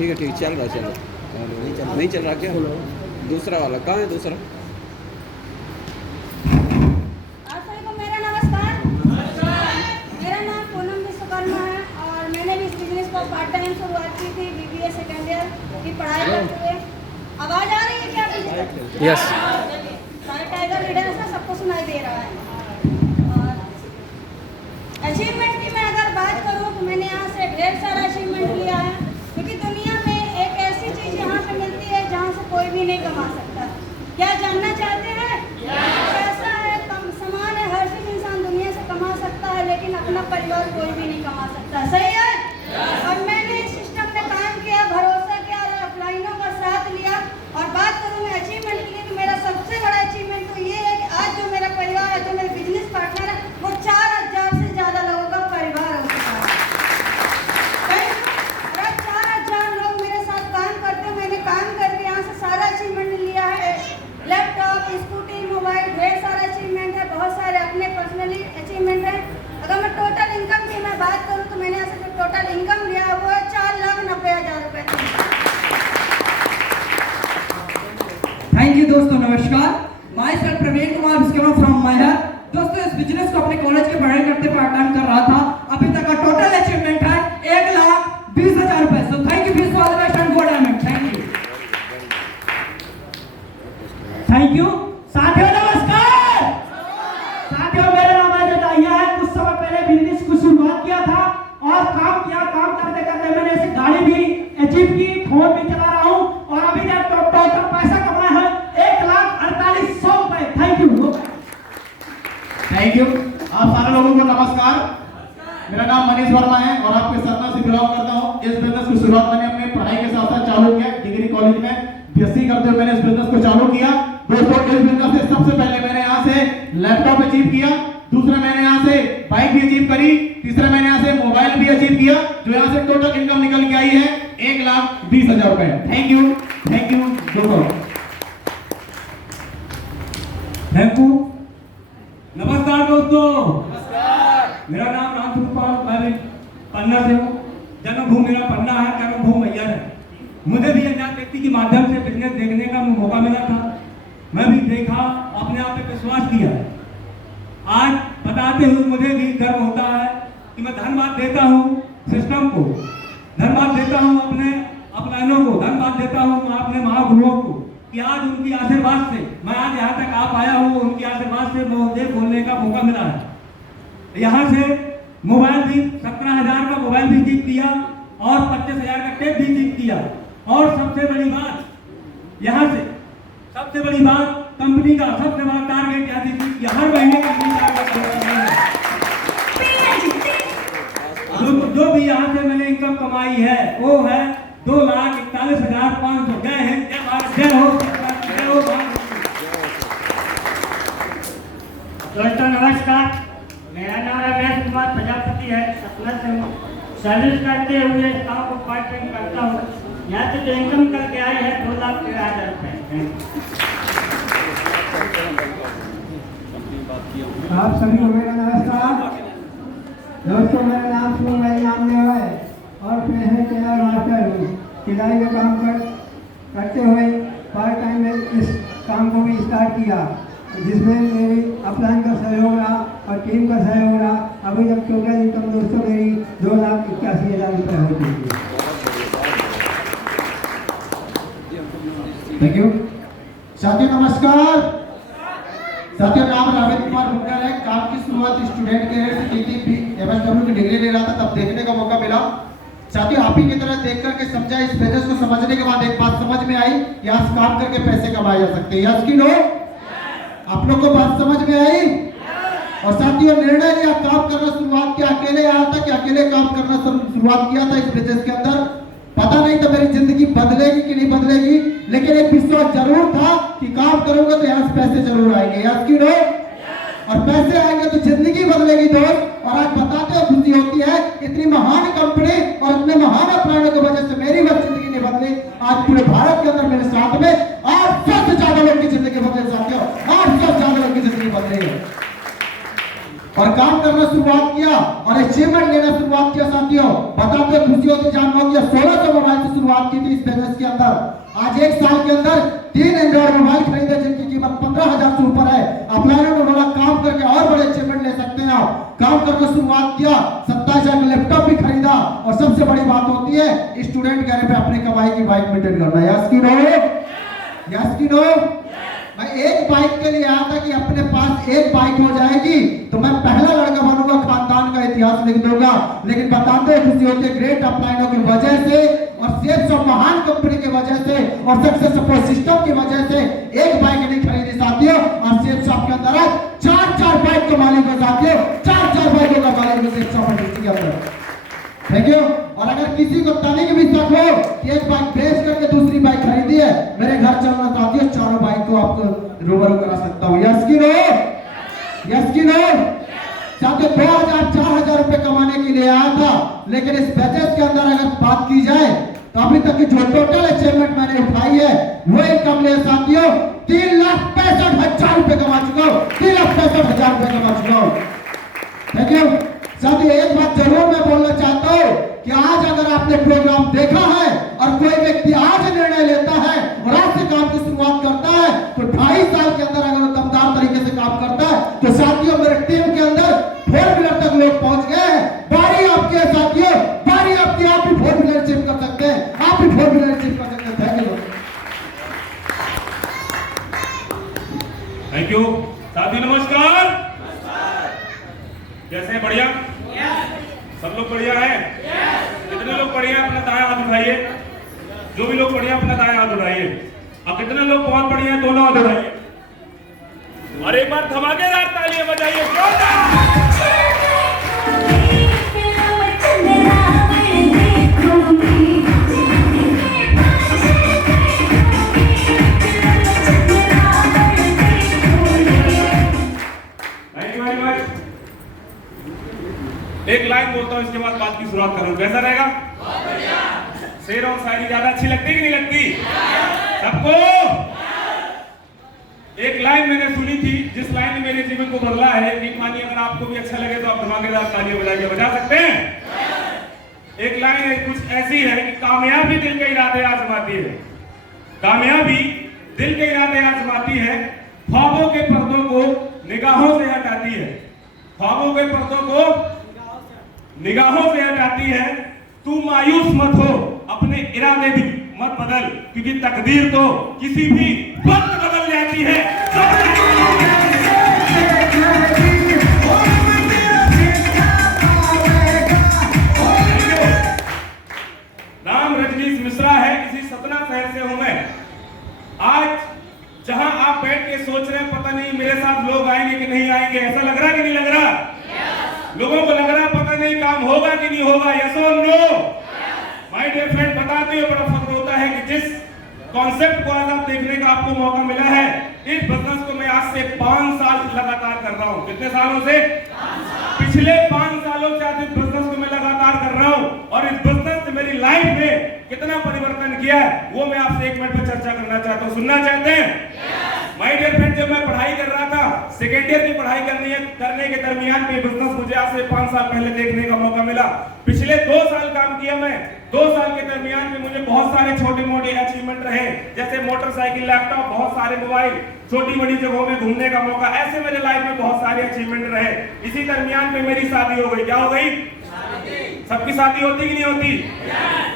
ठीक है चल रहा नहीं चल रहा क्या? दूसरा वाला कहाँ है दूसरा? आप सभी को मेरा नमस्कार। मेरा नाम पूनम विश्वकर्मा है और मैंने भी इस बिजनेस को पार्ट टाइम शुरुआत की थी BBA सेकेंड ईयर की पढ़ाई करते हुए। आवाज़ आ रही है क्या? यस। टाइगर लीडर से सबको सुनाई दे रहा है। और अचीवमेंट की मैं अगर बात करूँ तो मैंने यहाँ से ढेर सारा अचीवमेंट लिया है, क्योंकि दुनिया में एक ऐसी चीज़ यहाँ पे मिलती है जहाँ से कोई भी नहीं कमा सकता। क्या जानना चाहते हैं? पैसा है, सामान है, हर चीज़ इंसान दुनिया से कमा सकता है, लेकिन अपना परिवार कोई भी नहीं कमा सकता। सही है? और मैंने इस सिस्टम में काम किया, भरोसा किया और अपलाइनों का साथ लिया। और बात करूँ मैं अचीवमेंट के लिए तो मेरा सबसे बड़ा अचीवमेंट तो ये है कि आज जो मेरा परिवार है, जो मेरे बिजनेस पार्टनर है, वो 4000 से ज़्यादा लोगों का परिवार हो चुका है। और आज 4000 लोग मेरे साथ काम करते हैं। मैंने काम करके यहाँ से सारा अचीवमेंट लिया है। लैपटॉप, स्कूटी, मोबाइल, ढेर सारा अचीवमेंट है। बहुत सारे अपने पर्सनली अचीवमेंट है। अगर मैं टोटल इनकम की मैं बात करूँ तो मैंने यहाँ से जो टोटल इनकम लिया वो है 4,90,000 रुपये। थैंक यू दोस्तों, नमस्कार। Myself Praveen Kumar Vishwakarma from Maihar. दोस्तों इस बिजनेस को अपने कॉलेज के पढ़ाई करते पार्ट टाइम कर रहा था। अभी तक का टोटल अचीवमेंट है 1,20,000 रुपए। So thank you for all the best and good diamond. Thank you साथियों, नमस्कार। साथियों मेरा नाम है जताइया है। कुछ समय पहले बिजनेस की शुरुआत किया था और काम करते करते मैंने ऐसी गाड़ी भी अचीव की, फोन भी चला रहा हूँ और अभी तक टोटल पैसा कमाया है 1,48,100 रुपए। Thank you. आप सारे लोगों को नमस्कार। मेरा नाम मनीष वर्मा है और आपके सरना से बिलोंग करता हूँ। इस बिजनेस की शुरुआत मैंने अपने पढ़ाई के साथ साथ चालू किया। डिग्री कॉलेज में BSc करते हुए मैंने इस बिजनेस को चालू किया। दोस्तों इस बिजनेस से सबसे पहले मैंने यहाँ से लैपटॉप अचीव किया, दूसरा मैंने यहाँ से बाइक भी अचीव करी, तीसरा मैंने यहाँ से मोबाइल भी अचीव किया, जो यहाँ से टोटल इनकम निकल के आई है 1,20,000 रुपए। थैंक यू दोस्तों। Thank you. नमस्कार दोस्तों। मेरा नाम रामसुपाल, मैं भी पन्ना से हूँ। जन्मभूमि मेरा पन्ना है, कर्मभूमि मैहर है। मुझे भी अज्ञात व्यक्ति के माध्यम से बिजनेस देखने का मौका मिला था। मैं भी देखा, अपने आप पे विश्वास किया। आज बताते हुए मुझे भी गर्व होता है कि मैं धन्यवाद देता हूँ सिस्टम को, धन्यवाद देता हूँ अपने अपलाइनों को, धन्यवाद देता हूँ मैं अपने महागुरुओं को कि आज उनकी आशीर्वाद से मैं आज यहाँ तक आ पाया हूँ। उनकी आशीर्वाद से मुझे बोलने का मौका मिला है। यहाँ से मोबाइल भी 17,000 का मोबाइल भी जीत किया और 25,000 का टेप भी जीत किया। और सबसे बड़ी बात, यहाँ से सबसे बड़ी बात, कंपनी का सबसे बड़ा टारगेट यहाँ से हर महीने कंपनी जो भी यहाँ से मैंने इनकम कमाई है वो है 2,41,500। जय हिंद, जय भारत, जय हो भारत। दोस्तों नमस्कार। मेरा नाम रमेश कुमार प्रजापति है, सतना से हूँ। सर्विस करते हुए काम को पार्ट टाइम करता हूँ। यहाँ से जो इनकम करके आई है 2,13,000 रुपये। आप सभी को मेरा नमस्कार। दोस्तों मेरा नाम सुमन नामदेव है और पेशे टेलर मास्टर हूँ। सिलाई का काम करते हुए पार्ट टाइम में इस काम को भी स्टार्ट किया, जिसमें मेरी अपलाइन का सहयोग रहा और टीम का सहयोग रहा। अभी तक टोटल इनकम दोस्तों मेरी 2,81,000 रुपये हो चुकी है। Thank you. साथियों नमस्कार। साथियों नाम रावित कुमार मुंगल है। काम की शुरुआत स्टूडेंट के रेट से की थी, भी MSW की डिग्री ले रहा था, तब देखने का मौका मिला। साथियों आप ही की तरह देख करके समझा, इस बिजनेस को समझने के बाद एक बात समझ में आई, यहाँ से काम करके पैसे कमाए जा सकते हैं। यस की नो? आप लोग को बात समझ में आई? और साथियों निर्णय लिया, काम करना शुरुआत किया। अकेले आया था कि अकेले काम करना शुरुआत किया था इस बिजनेस के अंदर। पता नहीं था मेरी जिंदगी बदलेगी कि नहीं बदलेगी, लेकिन एक विश्वास जरूर था कि काम करूंगा तो यहाँ से पैसे जरूर आएंगे। यस की नो? और पैसे आएंगे तो जिंदगी बदलेगी दोस्त। और आज बताते हो खुशी होती है, इतनी महान कंपनी और इतने महान अपनाने की वजह से मेरी बस जिंदगी नहीं बदली। आज पूरे भारत के अंदर मेरे साथ में 800 से ज्यादा लोग की जिंदगी बदले। साथियों 800 से ज्यादा लोग की जिंदगी बदली है। और काम करना शुरुआत किया और अचीवमेंट लेना शुरुआत किया। साथियों बताते खुशी होती, जान हो गया 1600 मोबाइल से शुरुआत शुरुआत की थी इस बिजनेस के अंदर। आज 1 साल के अंदर 3 एंड्रॉइड मोबाइल खरीदे जिनकी कीमत 15,000 से ऊपर है। अपलाइन में बोला काम करके और बड़े अचीवमेंट ले सकते हैं आप। काम करके शुरुआत किया, 27,000 का लैपटॉप भी खरीदा, और सबसे बड़ी बात होती है स्टूडेंट कहने पे अपनी कमाई की बाइक मेंटेन करना। यस की नो? यस की नो? मैं एक बाइक के लिए आया था कि अपने पास एक बाइक हो जाएगी तो मैं पहला लड़का बनूंगा, खानदान का इतिहास लिख दूंगा। लेकिन बताते हैं खुशी होती है ग्रेट अपलाइनों की वजह से और सेल्स ऑफ महान कंपनी की वजह से और सक्सेस सपोर्ट सिस्टम की वजह से एक बाइक नहीं खरीदी साथियों, और सेल्स ऑफ के अंदर आज 4 बाइक के मालिक हो साथियों, 4 बाइकों का मालिक हो सेल्स ऑफ के अंदर। Thank you. और अगर किसी को तनिक भी शक हो कि एक बाइक बेच करके दूसरी बाइक खरीदी है, मेरे घर चलना साथियों, चारों बाइक को आपको रूबरू करा सकता हूँ। यस की नो? यस की नो? साथियों 2,000-4,000 रुपए कमाने के लिए आया था, लेकिन इस बजट के अंदर अगर बात की जाए तो अभी तक की जो टोटल अचीवमेंट मैंने उठाई है वो इनकम ले साथियों 3,65,000 रुपए कमा चुका हूँ। 3,65,000 रुपए कमा चुका हूँ। Thank you. साथियों एक बात जरूर मैं बोलना चाहता हूँ कि आज अगर आपने प्रोग्राम देखा है और कोई व्यक्ति आज निर्णय लेता है और आज से काम की शुरुआत करता है तो 2.5 साल के अंदर अगर वो दमदार तरीके से काम करता है तो साथियों मेरे टीम के अंदर 4 व्हीलर तक लोग पहुंच गए हैं। बारी आपकी है साथियों, बारी आपकी। आप भी 4 व्हीलर अचीव कर सकते हैं, आप भी 4 व्हीलर अचीव कर सकते हैं। Thank you. Thank you. साथी नमस्कार। कैसे हैं? बढ़िया? सब लोग बढ़िया हैं? कितने लोग बढ़िया हैं? अपना दायां हाथ उठाइए। जो भी लोग बढ़िया अपना दायां हाथ उठाइए। अब कितने लोग बहुत बढ़िया हैं? दोनों हाथ उठाइए और एक बार धमाकेदार तालियां बजाइए। एक लाइन बोलता हूं, इसके बाद बात की शुरुआत करूं। कैसा रहेगा? बहुत बढ़िया। शेर और शायरी ज्यादा अच्छी लगती कि नहीं लगती? सबको? एक लाइन मैंने सुनी थी जिस लाइन ने मेरे जीवन को बदला है। एक मानिए अगर आपको भी अच्छा लगे तो आप धमाकेदार तालियां बजा के बजा सकते हैं। एक लाइन कुछ ऐसी है कि कामयाबी दिल के इरादे आजमाती है। कामयाबी दिल के इरादे आजमाती है, ख्वाबों के पर्दों को निगाहों से हटाती है। ख्वाबों के पर्दों को निगाहों से हटाती है। तू मायूस मत हो, अपने इरादे भी मत बदल, क्योंकि तकदीर तो किसी भी वक्त बदल जाती है। नाम रजनीश मिश्रा है, इसी सतना शहर से हूं मैं। आज जहां आप बैठ के सोच रहे हैं पता नहीं मेरे साथ लोग आएंगे कि नहीं आएंगे, ऐसा लग रहा कि नहीं लग रहा? लोगों को लग रहा पता नहीं काम होगा कि नहीं होगा। यस और नो? माय डियर फ्रेंड, बताते हुए बड़ा फख्र होता है कि जिस कॉन्सेप्ट को आज आप देखने का आपको मौका मिला है, इस बिजनेस को मैं आज से 5 साल लगातार कर रहा हूं। कितने सालों से? पिछले 5 सालों से आज इस बिजनेस को मैं लगातार कर रहा हूं और इस बिजनेस ने मेरी लाइफ में कितना परिवर्तन किया है वो मैं आपसे 1 मिनट में चर्चा करना चाहता हूं। सुनना चाहते हैं? माय डियर फ्रेंड, जब मैं पढ़ाई कर रहा था, सेकेंड ईयर की पढ़ाई करने के दरमियान में बिजनेस मुझे आज से 5 साल पहले देखने का मौका मिला। पिछले 2 साल काम किया मैं। 2 साल के दरमियान में मुझे बहुत सारे छोटे मोटे अचीवमेंट रहे, जैसे मोटरसाइकिल, लैपटॉप, बहुत सारे मोबाइल, छोटी बड़ी जगहों में घूमने का मौका। ऐसे मेरे लाइफ में बहुत सारे अचीवमेंट रहे। इसी दरमियान में मेरी शादी हो गई। क्या हो गई? सबकी शादी होती कि नहीं होती?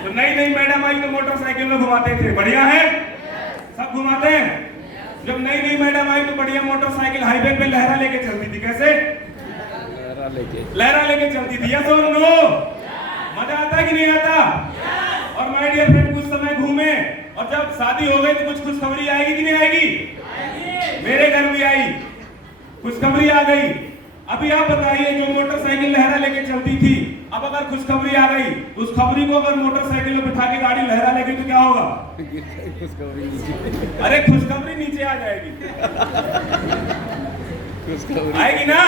तो नई मैडम आई तो मोटरसाइकिल में घुमाते थे। बढ़िया है? सब घुमाते हैं। जब नई मैडम आई तो बढ़िया मोटरसाइकिल हाईवे पे लहरा लेके चलती थी। कैसे? लहरा लेके चलती थी। यस और नो? मजा आता कि नहीं आता? और माय डियर फ्रेंड, कुछ समय घूमे और जब शादी हो गई तो कुछ खुशखबरी आएगी कि नहीं आएगी? मेरे घर भी आई, खुशखबरी आ गई। अभी आप बताइए, जो मोटरसाइकिल लहरा लेके चलती थी, अब अगर खुशखबरी आ गई, उस खबरी को अगर मोटरसाइकिल में बिठा के गाड़ी लहरा लेगी तो क्या होगा? अरे खुशखबरी नीचे आ जाएगी। आएगी ना?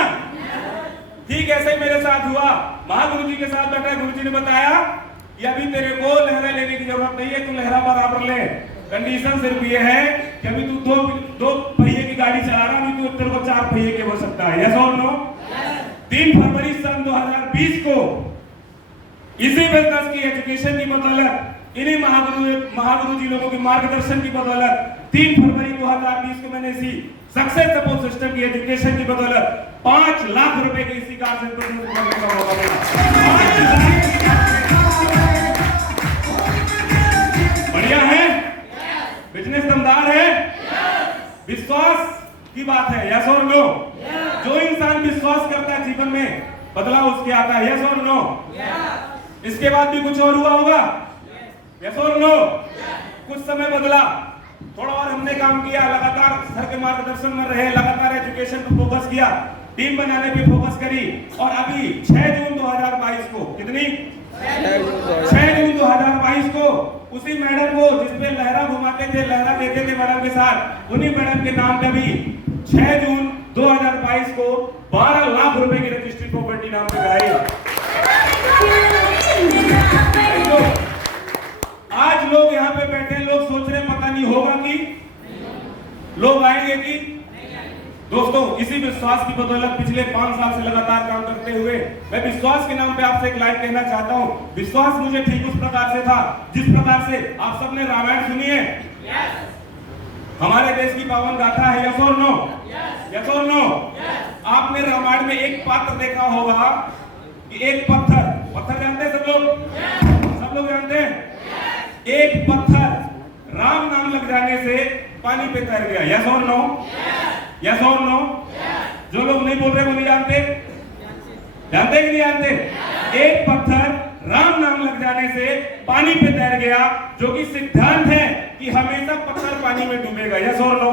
ठीक ऐसे ही मेरे साथ हुआ। महागुरु जी के साथ बैठा, गुरु जी ने बताया कि अभी तेरे को लहरा लेने की जरूरत नहीं है, तू लहरा बराबर ले। कंडीशन सिर्फ ये है कि अभी तू दो पहिए की गाड़ी चला रहा, अभी तू तेरे को 4 पहिए के हो सकता है। यस और नो? 3 फरवरी सन 2020 को इसी बिजनेस की एजुकेशन की बदौलत, इन्हीं महागुरु जी लोगों के मार्गदर्शन की बदौलत 3 फरवरी 2020 को मैंने इसी सक्सेस सपोर्ट सिस्टम की एजुकेशन की बदौलत 5 लाख रुपए की इसी कार से बिजनेस करने का मौका मिला। 5 लाख। बढ़िया है, बिजनेस दमदार है, विश्वास की बात है, यस और नो? जो इंसान विश्वास करता है जीवन में बदलाव उसके आता है, यस और नो? इसके बाद भी कुछ और हुआ होगा, यस और नो? कुछ समय बदला, थोड़ा और हमने काम किया, लगातार सर के मार्गदर्शन में रहे, लगातार एजुकेशन पर फोकस किया, टीम बनाने पे फोकस करी, और अभी 6 जून 2022 को, कितनी 6 जून 2022 को उसी मैडम को जिसपे लहरा घुमाते थे, लहरा देते थे मैडम के साथ, उन्हीं मैडम के नाम पे भी 6 जून 2022 को 12 लाख रुपए की रजिस्ट्री प्रॉपर्टी नाम पे कराई। आज लोग यहाँ पे बैठे, लोग सोच रहे पता नहीं होगा कि लोग आएंगे कि। दोस्तों, इसी विश्वास की बदौलत पिछले 5 साल से लगातार काम करते हुए मैं विश्वास के नाम पे आपसे एक लाइन कहना चाहता हूँ। विश्वास मुझे ठीक उस प्रकार से था जिस प्रकार से आप सबने रामायण सुनी है। हमारे देश की पावन गाथा है, यस और नो? यस और नो? आपने रामायण में एक पात्र देखा होगा कि एक पत्थर जानते हैं सब लोग जानते हैं? एक पत्थर राम नाम लग जाने से पानी पे तैर गया, यस और नो? यस और नो? जो लोग नहीं बोल रहे वो नहीं जानते कि नहीं जानते? एक पत्थर राम नाम लग जाने से पानी पे तैर गया, जो कि सिद्धांत है कि हमेशा पत्थर पानी में डूबेगा, यस और नो?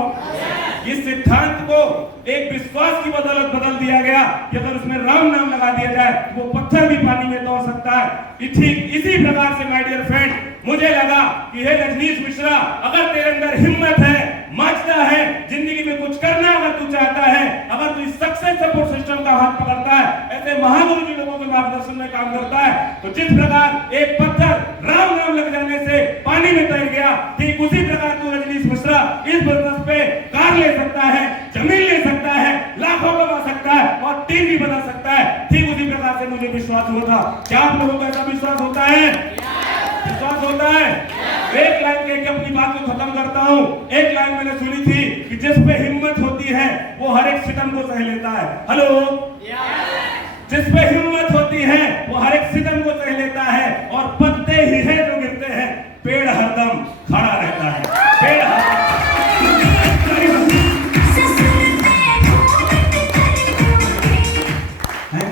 इस सिद्धांत को एक विश्वास की बदौलत बदल दिया गया कि अगर उसमें राम नाम लगा दिया जाए तो वो पत्थर भी पानी में तैर सकता है। ठीक इसी प्रकार से माय डियर फ्रेंड, मुझे लगा कि हे रजनीश मिश्रा, अगर तेरे अंदर हिम्मत है, मचता है, जिंदगी में कुछ करना अगर तू चाहता है, अगर तू इस सक्सेस सपोर्ट सिस्टम का हाथ पकड़ता है, ऐसे महागुरु जी लोगों के मार्गदर्शन में काम करता है, तो जिस प्रकार एक पत्थर राम नाम लग जाने से पानी में तैर गया, ठीक उसी प्रकार तू रजनीश मिश्रा इस बिजनेस पे कार ले सकता है, जमीन ले सकता है, लाखों कमा सकता है और टीम भी बना सकता है। ठीक उसी प्रकार से मुझे विश्वास हुआ था। क्या आप लोगों को ऐसा विश्वास होता है? विश्वास होता है? एक लाइन कह के अपनी बात को खत्म करता हूँ। एक लाइन मैंने सुनी थी कि जिस पे हिम्मत होती है वो हर एक सितम को सह लेता है। हेलो, जिस पे हिम्मत होती है वो हर एक सितम को सह लेता है, और पत्ते ही है जो गिरते हैं, पेड़ हरदम खड़ा रहता है। पेड़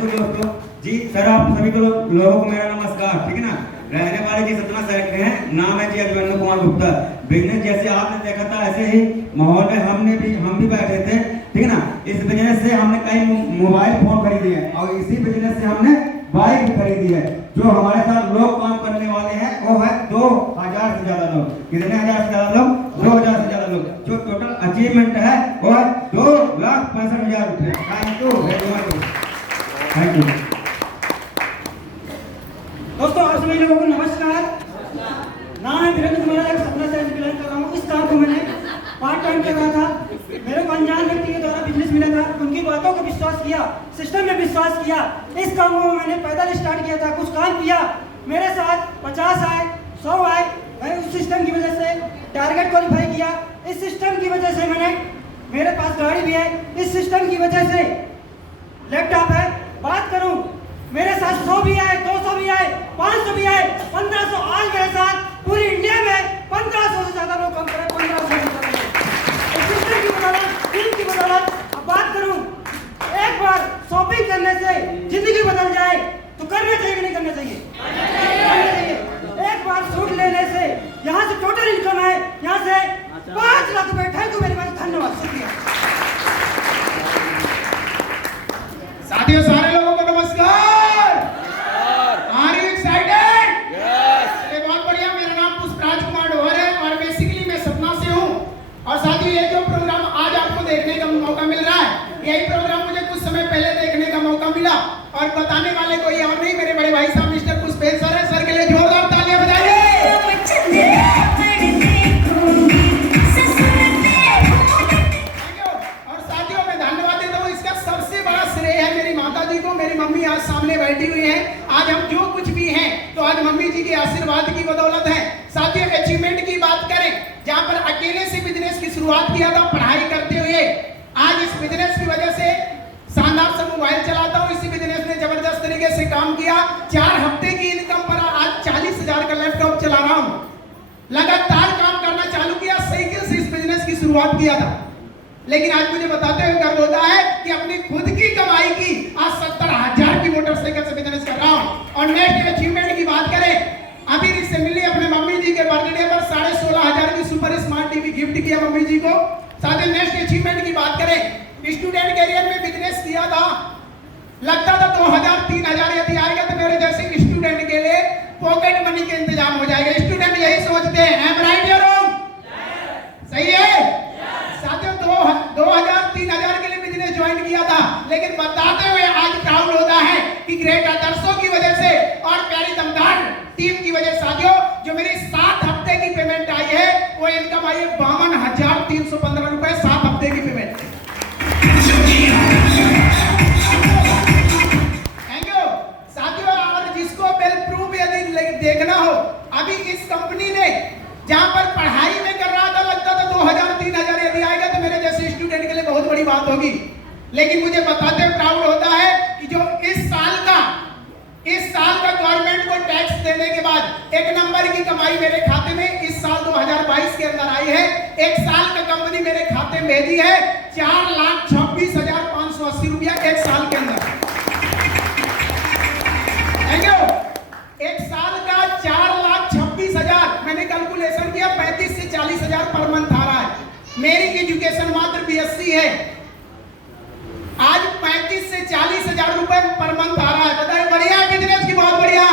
दोस्तों जी, सर आप सभी को लोगों को मेरा नमस्कार। ठीक है ना, रहने वाले जी सतना शहर के हैं, नाम है जी अभिमन्यु कुमार गुप्ता। बिजनेस जैसे आपने देखा था ऐसे ही माहौल में हम भी बैठे थे। ठीक है ना, इस बिजनेस से हमने कई मोबाइल फोन खरीदे हैं और इसी बिजनेस से हमने बाइक भी खरीदी है। जो हमारे साथ लोग काम करने वाले हैं वो है 2000 से ज्यादा लोग। कितने हजार से ज्यादा लोग? 2000 से ज्यादा लोग। जो टोटल अचीवमेंट है वो है 2,65,000 रुपये। Thank you very much, thank you. दोस्तों, आप सभी लोगों को नमस्कार। नाम है वीरेंद्र कुमार, एक सतना से बिलोंग कर रहा हूँ। इस काम को मैंने पार्ट टाइम कर रहा था। मेरे को अनजान व्यक्ति के द्वारा बिजनेस मिला था, उनकी बातों को विश्वास किया, सिस्टम में विश्वास किया। इस काम को मैंने पैदल स्टार्ट किया था, कुछ काम किया, मेरे साथ 50 आए, 100 आए। मैंने उस सिस्टम की वजह से टारगेट क्वालिफाई किया। इस सिस्टम की वजह से मेरे पास गाड़ी भी है। इस सिस्टम की वजह से लैपटॉप है। बात करूं, मेरे साथ 100 भी आए, 200 भी आए, 500 भी आए, 1500 आज मेरे साथ पूरी इंडिया में 1500 से ज्यादा लोग काम कर रहे हैं। 1500 से ज्यादा लोग सिस्टम की बदौलत, टीम की बदौलत। अब बात करूं, एक बार शॉपिंग करने से जिंदगी बदल जाए तो करना चाहिए कि नहीं करना चाहिए? करना चाहिए। एक बार सूट लेने से यहाँ से टोटल इनकम है, यहाँ से 5 लाख रुपए। थैंक यू वेरी मच, धन्यवाद, शुक्रिया। साथियों, सारे लोगों को नमस्कार। Are you excited? यस। बहुत बढ़िया। मेरा नाम पुष्पराज कुमार डोहर है और बेसिकली मैं सतना से हूँ। और साथियों, ये जो प्रोग्राम आज आपको देखने का मौका मिल रहा है, यही प्रोग्राम मुझे कुछ समय पहले देखने का मौका मिला। और बताने वाले कोई और नहीं, मेरे बड़े भाई साहब मिस्टर पुष्पेश सर है। सर के लिए जोरदार तालियां बजाइए। मेरी माता जी को, मेरी मम्मी आज सामने बैठी हुई है। आज हम जो कुछ भी हैं जहां पर अकेले से बिजनेस की शुरुआत किया था पढ़ाई करते हुए। आज इस बिजनेस की वजह से शानदार से मोबाइल चलाता हूं। इसी बिजनेस ने जबरदस्त तरीके से काम किया। 4 हफ्ते की इनकम पर आज 40,000 का लैपटॉप चला रहा हूं। लगातार काम करना चालू किया, साइकिल से इस बिजनेस की शुरुआत किया था, लेकिन आज मुझे बताते हुए गर्व होता है कि अपनी खुद की कमाई की आज 70,000 की मोटरसाइकिल से बिजनेस कर रहा हूं। और नेक्स्ट अचीवमेंट की बात करें, अभी रिसेंटली अपने मम्मी जी के बर्थडे पर 16,500 की सुपर स्मार्ट टीवी गिफ्ट किया मम्मी जी को। साथ ही नेक्स्ट अचीवमेंट की बात करें, स्टूडेंट कैरियर में बिजनेस किया था, लगता था 2,000-3,000 यदि आएगा तो मेरे जैसे स्टूडेंट के लिए पॉकेट मनी के इंतजाम हो जाएगा। स्टूडेंट यही सोचते हैं, am I right or wrong? सही है? साथियों 2,000-3,000 के लिए बिजनेस ज्वाइन किया था, लेकिन बताते हुए आज प्राउड होता है कि ग्रेट आदर्शों की वजह से और प्यारी दमदार टीम की वजह से साथियों जो मेरी 7 हफ्ते की पेमेंट आई है वो इनकम आई है 52,315 रुपए 7 हफ्ते की पेमेंट। थैंक यू साथियों। और जिसको बिल प्रूफ यदि देखना हो, अभी इस कंपनी ने जहां पर पढ़ाई में कर रहा था लगता था 2,000-3,000 यदि आएगा तो मेरे जैसे स्टूडेंट के लिए बहुत बड़ी बात होगी, लेकिन मुझे बताते हुए प्राउड होता है कि जो इस साल का गवर्नमेंट को टैक्स देने के बाद 1 नंबर की कमाई मेरे खाते में इस साल 2022 के अंदर आई है। 1 साल का कंपनी मेरे खाते में भेजी है 4,26,580 रुपया 1 साल के अंदर। Thank you. 1 साल का 4,26,000 मैंने कैलकुलेशन किया 35 से 40,000 पर मंथ आ रहा है। मेरी एजुकेशन मात्र BSc है, आज 35 से 40,000 रुपए पर मंथ आ रहा है। बताइए बढ़िया है बिजनेस की? बहुत बढ़िया।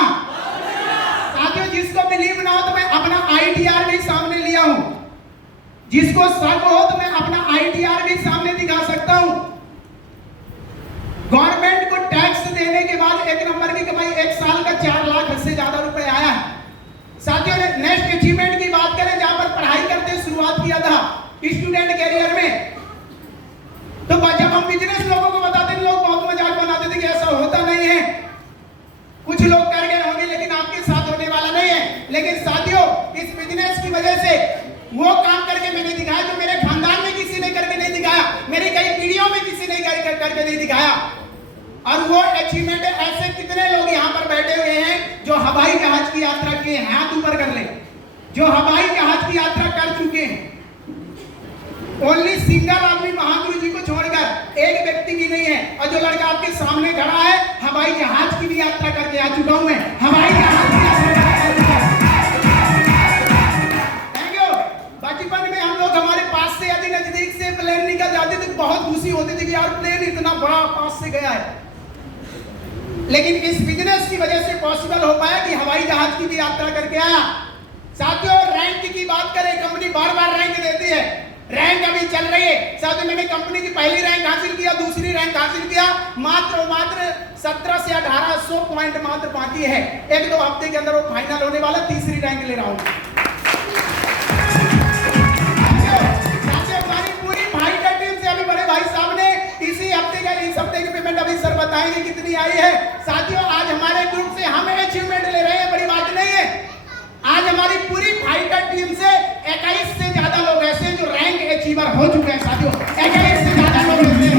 साथियों जिसको बिलीव ना हो तो मैं अपना ITR भी सामने लिया हूं, जिसको शक हो तो मैं अपना ITR भी सामने दिखा सकता हूं। गवर्नमेंट को टैक्स देने के बाद 1 नंबर की कमाई 1 साल का 4 लाख से ज्यादा रुपए आया है। साथियों नेक्स्ट अचीवमेंट की बात करें, जहां पर पढ़ाई करते शुरुआत किया था स्टूडेंट कैरियर में, तो जब हम बिजनेस लोगों को बताते हैं लोग बहुत मजाक बनाते थे कि ऐसा होता नहीं है, कुछ लोग कर गए होंगे लेकिन आपके साथ होने वाला नहीं है। लेकिन साथियों इस बिजनेस की वजह से वो काम करके मैंने दिखाया जो मेरे खानदान में किसी ने करके नहीं दिखाया, मेरी कई पीढ़ियों में किसी ने करके नहीं दिखाया। और वो अचीवमेंट है। ऐसे कितने लोग यहाँ पर बैठे हुए हैं जो हवाई जहाज की यात्रा किए हैं? हाथ ऊपर कर ले, जो हवाई जहाज की यात्रा कर चुके हैं। ओनली सिंगल आदमी महागुरु जी को छोड़कर एक व्यक्ति भी नहीं है। और जो लड़का आपके सामने खड़ा है हवाई जहाज की भी यात्रा करके आ चुका हूं मैं, हवाई जहाज की यात्रा। Thank you. बचपन में हम लोग हमारे पास से यदि नजदीक से प्लेन निकल जाते थे बहुत खुशी होती थी कि यार प्लेन इतना बड़ा पास से गया है, लेकिन इस बिजनेस की वजह से पॉसिबल हो पाया कि हवाई जहाज की भी यात्रा करके आया। साथियों रैंक की बात करें, कंपनी बार-बार रैंक देती है, रैंक अभी चल रही है। साथ ही मैंने कंपनी की पहली रैंक हासिल किया, दूसरी रैंक हासिल किया, मात्र 17 से 1800 पॉइंट मात्र बाकी है। 1-2 हफ्ते के अंदर वो फाइनल होने वाला, तीसरी रैंक ले रहा हूं। हमारी पूरी भाई का टीम से अभी बड़े भाई साहब ने इसी हफ्ते का इस हफ्ते की पेमेंट अभी सर बताएंगे कितनी आई है। साथियों आज हमारे ग्रुप से हम अचीवमेंट ले रहे हैं, बड़ी बात नहीं है। आज हमारी पूरी फाइटर टीम से 21 से ज्यादा लोग ऐसे हैं जो रैंक अचीवर हो चुके हैं। साथियों 21 से ज्यादा लोग ऐसे हैं।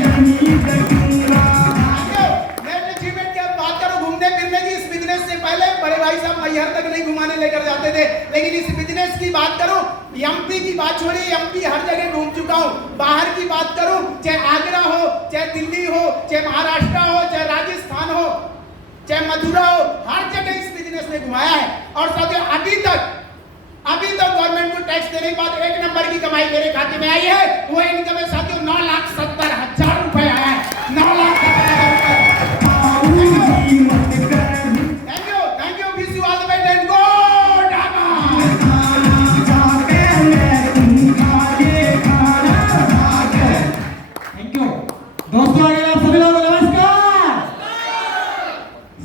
मैं अचीवमेंट की बात करूं घूमने फिरने की, इस बिजनेस से पहले बड़े भाई साहब मैहर तक नहीं घुमाने लेकर जाते थे, लेकिन इस बिजनेस की बात करूं MP की बात छोड़िए, MP हर जगह घूम चुका हूं। बाहर की बात करूं चाहे आगरा हो, चाहे दिल्ली हो, चाहे महाराष्ट्र हो, चाहे राजस्थान हो, चाहे मथुरा हो, हर जगह इस बिजनेस ने घुमाया है। और साथियों अभी तक गवर्नमेंट को टैक्स देने के बाद 1 नंबर की कमाई मेरे खाते में आई है। वो इनकम है साथियों 9,70,000 रुपए आया है। 9,70,000 रुपए। Thank you wish you all the best and go Dhaka. Thank you दोस्तों, आगे आप सभी लोगों को नमस्कार।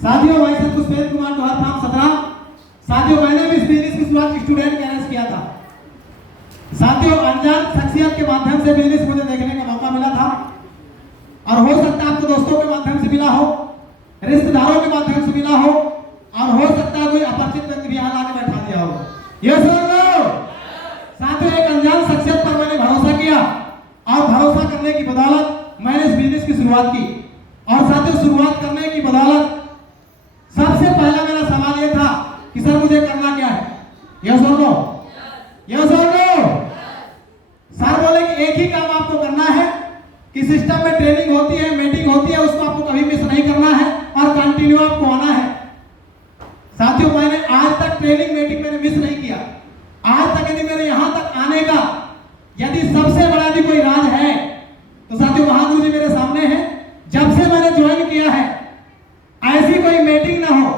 साथियों भाई साहब पुष्पेंद्र कुमार जौहर फ्रॉम 17। साथियों मैंने भी इस बिजनेस की शुरुआत स्टूडेंट कैरियर से किया था। साथियों अनजान शख्सियत के माध्यम से बिजनेस मुझे देखने का मौका मिला था, और हो सकता है आपको दोस्तों के माध्यम से मिला हो, रिश्तेदारों के माध्यम से मिला हो, और हो सकता है कोई अपरिचित व्यक्ति भी यहाँ लाके बैठा दिया हो। ये सुन लो करने की बदौलत मैंने इस बिजनेस की शुरुआत की। और साथियों, शुरुआत करने की बदौलत सबसे पहला मेरा सवाल यह था कि सर मुझे करना क्या है? यस और नो? यस और नो? सर बोले कि एक ही काम आपको करना है कि सिस्टम में ट्रेनिंग होती है, मीटिंग होती है, उसको आपको कभी मिस नहीं करना है और कंटिन्यू आपको आना है। साथियों, मैंने आज तक ट्रेनिंग मीटिंग मैंने मिस नहीं किया। आज तक यदि मेरे यहां तक आने का यदि सबसे बड़ा यदि कोई राज है तो साथियों महागुरु जी मेरे सामने हैं। जब से मैंने ज्वाइन किया है ऐसी कोई मीटिंग ना हो,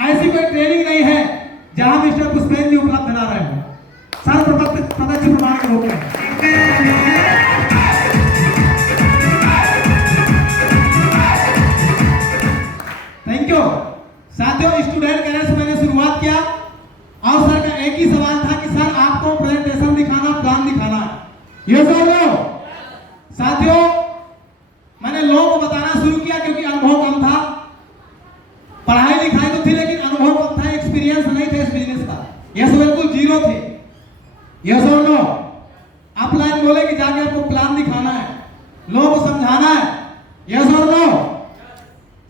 ऐसी कोई ट्रेनिंग नहीं है जहां मिस्टर पुष्पेंद्र जी उपलब्ध ना रहे हो। सर प्रत्यक्ष प्रमाण के रूप में थैंक यू। साथियों, स्टूडेंट कैरियर से मैंने शुरुआत किया और सर का एक ही सवाल था कि सर आपको प्रेजेंटेशन दिखाना, प्लान दिखाना है। ये सर लो साथियों, मैंने लोगों को बताना शुरू किया क्योंकि अनुभव कम था। पढ़ाई लिखाई तो थी लेकिन अनुभव कम था, एक्सपीरियंस नहीं था इस बिजनेस का। यस, बिल्कुल जीरो थे। यस और नो? अपलाइन बोले कि जाके आपको प्लान दिखाना है, लोगों को समझाना है। यस और नो?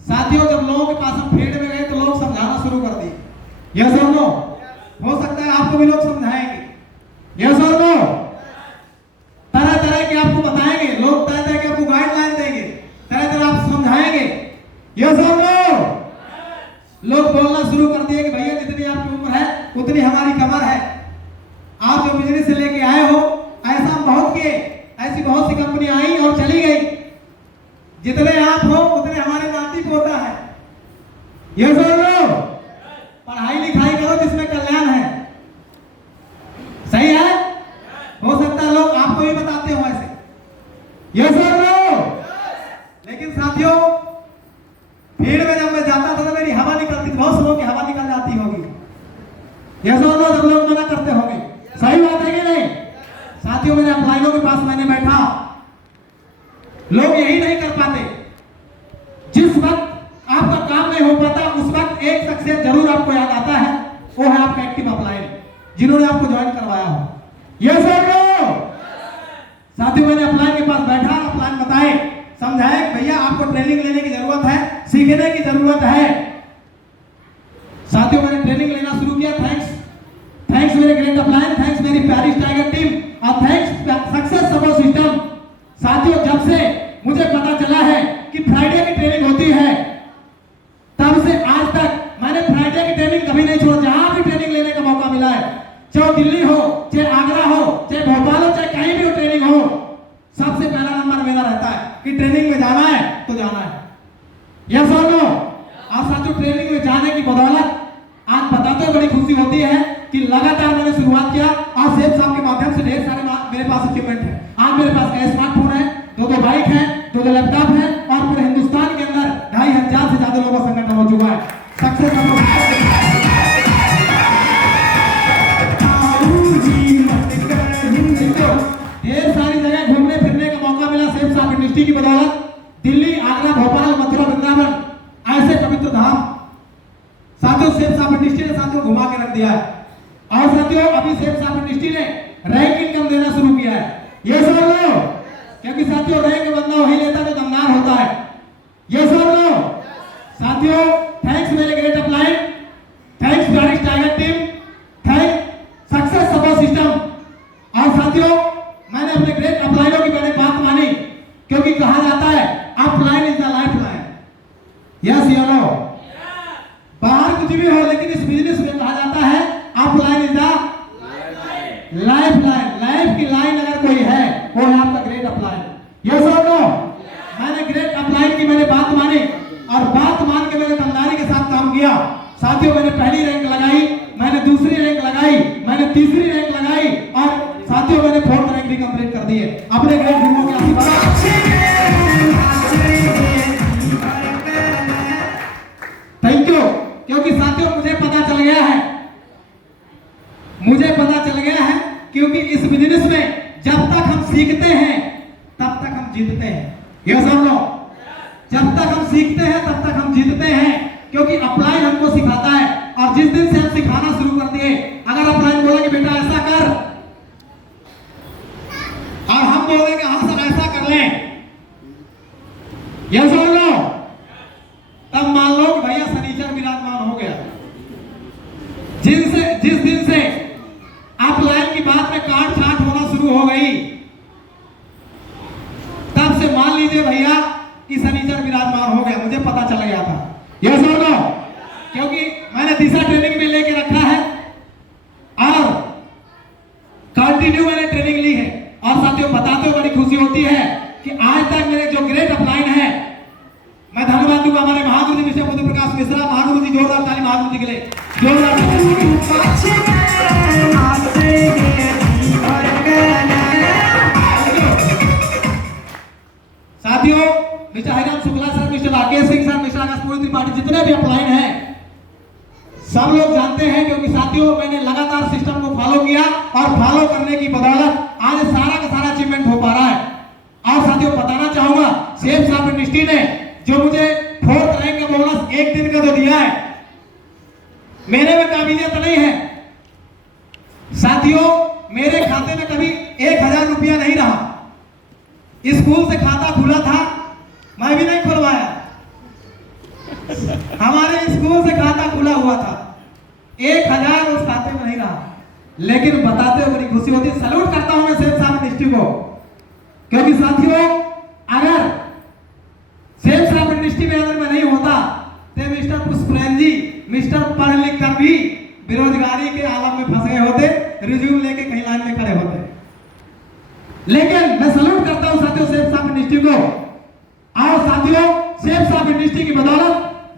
साथियों, जब लोगों के पास हम फील्ड में गए तो लोग समझाना शुरू कर दिए। यस और नो? हो सकता है आपको भी लोग समझाएंगे। यस और नो? तरह तरह के आपको बताएंगे लोग, तरह तरह के आपको गाइडलाइन देंगे, तरह तरह आप समझाएंगे। यस और नो? लोग बोलना शुरू कर दिए कि भैया जितनी आपकी उम्र है उतनी हमारी कमर है, आप जो बिजनेस से लेके आए हो ऐसा हम बहुत किए, ऐसी बहुत सी कंपनी आई और चली गई, जितने आप हो उतने हमारे नाती पोता है। यस और नो? पढ़ाई लिखाई करो जिसमें कल्याण है। सही है? हो सकता है लोग आपको भी बताते हो ऐसे। यस और नो? लेकिन साथियों, भीड़ में जब मैं जाता था तो मेरी हवा निकलती थी, बहुत लोगों की हवा निकल जाती होगी। यस और नो? जब लोग मना करते होंगे। सही बात है कि नहीं? साथियों, मेरे अपलाइनों के पास मैंने बैठा, लोग यही नहीं कर पाते। जिस वक्त आपका काम नहीं हो पाता उस वक्त एक शख्सियत जरूर आपको याद आता है, वो है आपका एक्टिव अपलाइन जिन्होंने आपको ज्वाइन करवाया हो। यस और नो? साथियों, मैंने अपलाइन के पास बैठा, अपलाइन बताए, समझाए भैया आपको ट्रेनिंग लेने की जरूरत है, सीखने की जरूरत है। साथियों, मैंने ट्रेनिंग लेना शुरू किया। थैंक्स मेरे ग्रेट अपलाइन, थैंक्स मेरी प्यारी टाइगर टीम और थैंक्स सक्सेस सपोर्ट सिस्टम। साथियों, जब से मुझे पता चला है कि फ्राइडे की ट्रेनिंग होती है तब से आज तक मैंने फ्राइडे की ट्रेनिंग कभी नहीं छोड़ा। जहां भी ट्रेनिंग लेने का मौका मिला है, चाहे दिल्ली हो, चाहे आगरा हो, चाहे भोपाल हो, चाहे कहीं भी हो ट्रेनिंग हो, सबसे पहला नंबर मेरा रहता है कि ट्रेनिंग में जाना है तो जाना है। यस और नो? आज साथियों, ट्रेनिंग में जाने की बदौलत आज बताते बड़ी खुशी होती है कि लगातार मैंने शुरुआत किया। आज सेठ साहब के माध्यम से ढेर सारे मेरे पास अचीवमेंट है। आज मेरे पास स्मार्टफोन है, दो बाइक है, दो लैपटॉप है और पूरे हिंदुस्तान के अंदर 2500 से ज्यादा लोगों का संगठन हो चुका है। सक्सेस ढेर सारी जगह घूमने फिरने का मौका मिला सेफ साहब इंडस्ट्री की बदौलत। दिल्ली, आगरा, भोपाल, मथुरा, वृंदावन, ऐसे पवित्र धाम साथियों सेफ साहब इंडस्ट्री ने साथियों घुमा के रख दिया है। और साथियों, अभी सेफ साहब इंडस्ट्री ने रैंक इनकम देना शुरू किया है। ये सब लो, क्योंकि साथियों रैंक बंदा वही लेता जो दमदार होता है। ये सब लो साथियों, थैंक्स मेरे ग्रेट अपलाइन, थैंक्स प्यारी tiger team, thanks success support system. और साथियों, मैंने अपने ग्रेट अपलाइनों की मैंने बात मानी क्योंकि कहा जाता है upline is the life line. Yes या नो? बाहर कुछ भी हो लेकिन इस बिजनेस में कहा जाता है upline is the life line. Life की लाइन अगर कोई है वो है आपका ग्रेट अपलाइन। यस और नो? मैंने ग्रेट अपलाइन की मैंने बात मानी और बात मान के मैंने ईमानदारी के साथ काम किया। साथियों, मैंने पहली रैंक लगाई, मैंने दूसरी रैंक लगाई, मैंने तीसरी रैंक लगाई और साथियों मैंने 4th रैंक भी कंप्लीट कर दी है अपने ग्रेट गुरुओं के आशीर्वाद। Thank you. क्योंकि साथियों मुझे पता चल गया है, क्योंकि इस बिजनेस में जब तक हम सीखते हैं तब तक हम जीतते हैं। ये समझ लो, जब तक हम सीखते हैं तब तक हम जीतते हैं, क्योंकि अपलाइन हमको सिखाता है। और जिस दिन से हम सिखाना शुरू कर दिए, अगर अपलाइन बोले कि बेटा ऐसा कर और हम बोलेंगे हाँ सर ऐसा कर लें, यस और नो? तब मान लो कि भैया शनिचर विराजमान हो गया। जिस दिन से अपलाइन की बात में काट छाट होना शुरू हो गई, तब से मान लीजिए भैया कि शनिचर विराजमान हो गया, मुझे पता चल गया था। यस और नो? क्योंकि मैंने दिशा ट्रेनिंग में लेके रखा है और कंटिन्यू मैंने ट्रेनिंग ली है। और साथियों बताते हुए बड़ी खुशी होती है कि आज तक मेरे जो ग्रेट अपलाइन है, मैं धन्यवाद दूंगा हमारे महागुरु जी मिस्टर बुद्ध प्रकाश मिश्रा। महागुरु जी जोरदार ताली महागुरु जी के लिए, जोरदार साथियों। Mister Hariram Shukla sir, mister Rakesh Singh sir, mister Akashpuri Tripathi, जितने भी अपलाइन हैं सब लोग जानते हैं, क्योंकि साथियों मैंने लगातार सिस्टम को फॉलो किया और फॉलो करने की बदौलत आज सारा का सारा अचीवमेंट हो पा रहा है। और साथियों बताना चाहूंगा, सेफ साफ इंडस्ट्री ने जो मुझे 4th रैंक का बोनस एक दिन का जो दिया है, मेरे में काबिलियत नहीं है साथियों। मेरे खाते में कभी 1000 रुपया नहीं रहा। स्कूल से खाता खुला था, मैं भी नहीं खुलवाया। हमारे स्कूल से खाता खुला हुआ था, 1000 उस खाते में नहीं रहा। लेकिन बताते हुए बड़ी खुशी होती है। सैल्यूट करता हूं मैं सेफ साफ इंडस्ट्री को, क्योंकि साथियों अगर सेफ साफ इंडस्ट्री में अगर मैं नहीं होता तो मिस्टर पुष्परेन जी, मिस्टर पढ़ लिख कर भी बेरोजगारी के आलम में फंस गए होते, रिज्यूम लेके कहीं लाइन में खड़े होते। लेकिन मैं सैल्यूट करता हूं साथियों सेफ साफ इंडस्ट्री को। और साथियों सेफ साफ इंडस्ट्री की बदौलत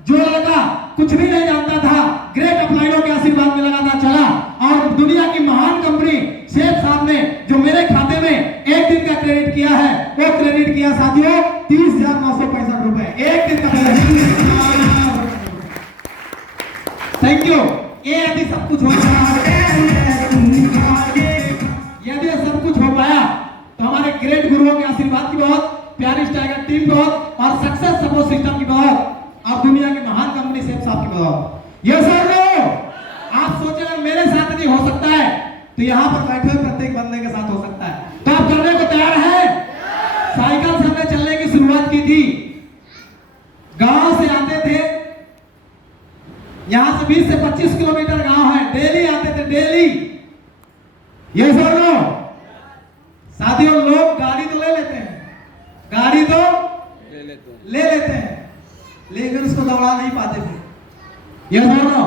जो लड़का कुछ भी नहीं जानता था, ग्रेट अपलाइनों के आशीर्वाद में लगातार चला और दुनिया की महान कंपनी सेफ साफ ने जो मेरे खाते में एक दिन का क्रेडिट किया है, वो क्रेडिट किया साथियों 30,965 रुपए एक दिन का। Thank you. ये यदि सब कुछ हो यदि सब कुछ हो पाया तो हमारे ग्रेट गुरुओं के आशीर्वाद की बहुत, प्यारी स्टाइगर टीम की बहुत और सक्सेस सपोर्ट सिस्टम की बहुत, और दुनिया की महान कंपनी सेफ साफ की बहुत। ये सर लो आप सोचे अगर मेरे साथ नहीं हो सकता है तो यहाँ पर बैठे हुए प्रत्येक बंदे के साथ हो सकता है। तो आप करने को तैयार है? साइकिल से हमने चलने की शुरुआत की थी। गांव से आते थे, यहां से 20 से 25 किलोमीटर गांव है, डेली आते थे, डेली। ये सर लो साथियों, लोग गाड़ी तो ले लेते हैं, गाड़ी तो ले लेते हैं, लेकिन उसको दौड़ा नहीं पाते थे। ये सर लो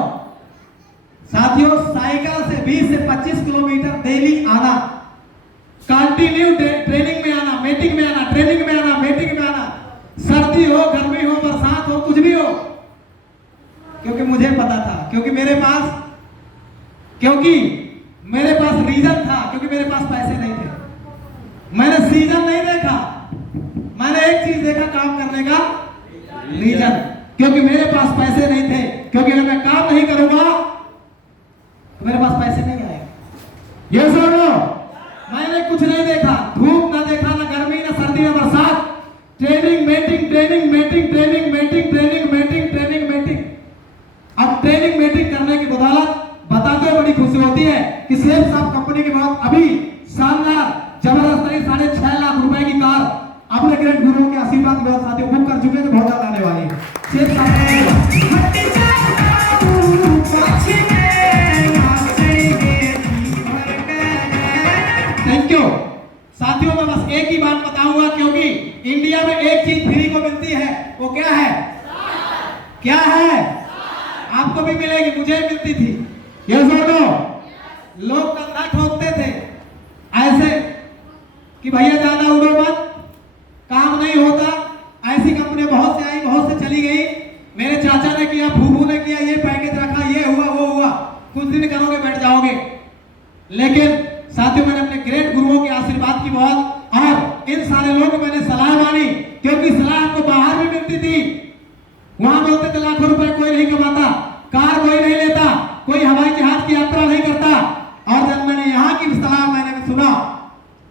साथियों, साइकिल से 20 से 25 किलोमीटर डेली आना, कंटिन्यू ट्रेनिंग में आना, मीटिंग में आना, ट्रेनिंग में आना, मीटिंग में आना, सर्दी हो, गर्मी हो, बरसात हो, कुछ भी हो, क्योंकि मुझे पता था, क्योंकि मेरे पास रीजन था, क्योंकि मेरे पास पैसे नहीं थे। मैंने सीजन नहीं देखा, मैंने एक चीज देखा, काम करने का रीजन, क्योंकि मेरे पास पैसे नहीं थे, क्योंकि अगर मैं काम नहीं करूंगा तो मेरे पास पैसे नहीं आएंगे। ये सुनो, मैंने कुछ नहीं देखा, धूप ना देखा, ना गर्मी, ना सर्दी, ना बरसात, training meeting, training meeting, training meeting, training meeting, training meeting. अब ट्रेनिंग मीटिंग करने की बदौलत बताते हुए बड़ी खुशी होती है कि सेफ साफ कंपनी के बाद अभी शानदार जबरदस्त 6.5 लाख रुपए की कार अपने ग्रेट गुरुओं के आशीर्वाद के बाद साथियों बुक कर चुके हैं, तो बहुत ज्यादा आने वाली है। सेफ थैंक यू साथियों। मैं बस एक ही बात बताऊंगा, क्योंकि इंडिया में एक चीज फ्री को मिलती है, वो क्या है? क्या है? आपको भी मिलेगी, मुझे मिलती थी। ये सुनो, लोग कंधा ठोकते थे ऐसे कि भैया ज्यादा उड़ो मत, काम नहीं होता। ऐसी कंपनी बहुत से आई, बहुत से चली गई। मेरे चाचा ने किया, फूफू ने किया, ये पैकेज रखा, ये हुआ, वो हुआ, कुछ दिन करोगे बैठ जाओगे। लेकिन साथियों मैंने अपने ग्रेट गुरुओं के आशीर्वाद की बहुत और इन सारे लोगों को मैंने सलाह मानी, क्योंकि सलाह हमको बाहर भी मिलती थी। वहां बोलते थे लाखों रुपए कोई नहीं कमाता, कार कोई नहीं लेता, कोई हवाई जहाज की यात्रा नहीं करता। और जब मैंने यहाँ की सलाह मैंने सुना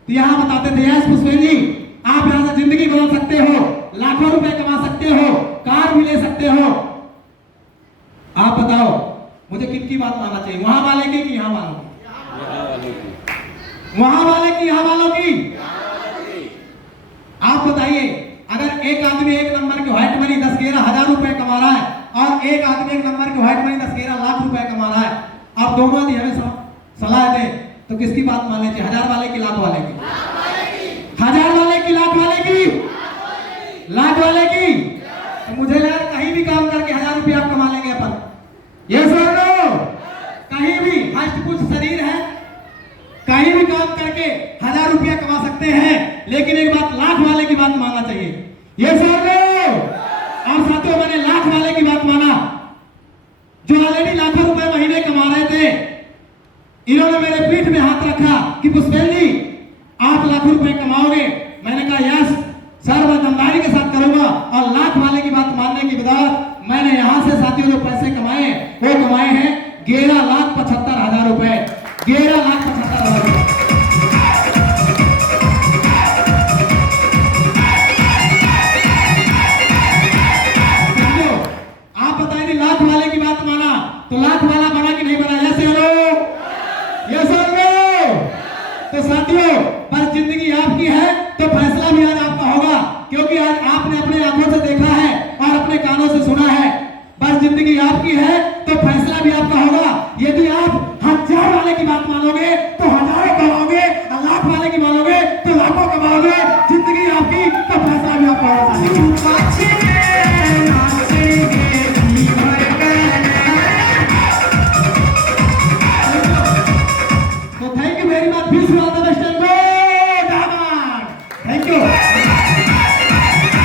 तो यहाँ बताते थे, यस पुष्पेन जी, आप यहाँ से जिंदगी बदल सकते हो, लाखों रुपए कमा सकते हो, कार भी ले सकते हो। आप बताओ मुझे किनकी बात मानना चाहिए, वहां वाले की कि यहाँ वालों की? वहां वाले की, यहाँ वालों की? आप बताइए, अगर एक आदमी एक नंबर और एक आदमी एक नंबर के व्हाइट मनी 10-11 लाख रुपए कमा रहा है, आप दोनों आदमी हमें सलाह दें तो किसकी बात मान लीजिए, 1000 वाले की, लाख वाले की? 1000 वाले की, लाख वाले की? लाख वाले की। तो मुझे लगा कहीं भी काम करके 1000 रुपया आप कमा लेंगे अपन, ये सुन लो, कहीं भी हष्ट पुष्ट शरीर है, कहीं भी काम करके 1000 रुपया कमा सकते हैं, लेकिन एक बात लाख वाले की बात मानना चाहिए, ये सुन लो। और साथियों मैंने लाख वाले की बात माना, जो ऑलरेडी लाखों रुपए महीने कमा रहे थे, इन्होंने मेरे पीठ में हाथ रखा कि पुष्पेंद्र जी आप लाखों रुपए कमाओगे। मैंने कहा यस सर, मैं दमदारी के साथ करूंगा। और लाख वाले की बात मानने की बदौलत मैंने यहां से साथियों जो पैसे कमाए वो कमाए हैं 11,75,000 रुपए, 11,75,000 रुपए। आप बताइए लाख वाले की बात माना तो लाख वाला बना कि नहीं बना? Yes hello, yes hello. तो साथियों बस जिंदगी आपकी है तो फैसला भी आज आपका होगा, क्योंकि आज आपने अपने आंखों से देखा है और अपने कानों से सुना है। बस जिंदगी आपकी है तो फैसला भी आपका होगा। यदि आप 1000 वाले की बात मानोगे तो हजारों कमाओगे, और लाख वाले की मानोगे तो लाखों कमाओगे। जिंदगी आपकी तो फैसला भी आपका होगा। तो थैंक यू वेरी मच।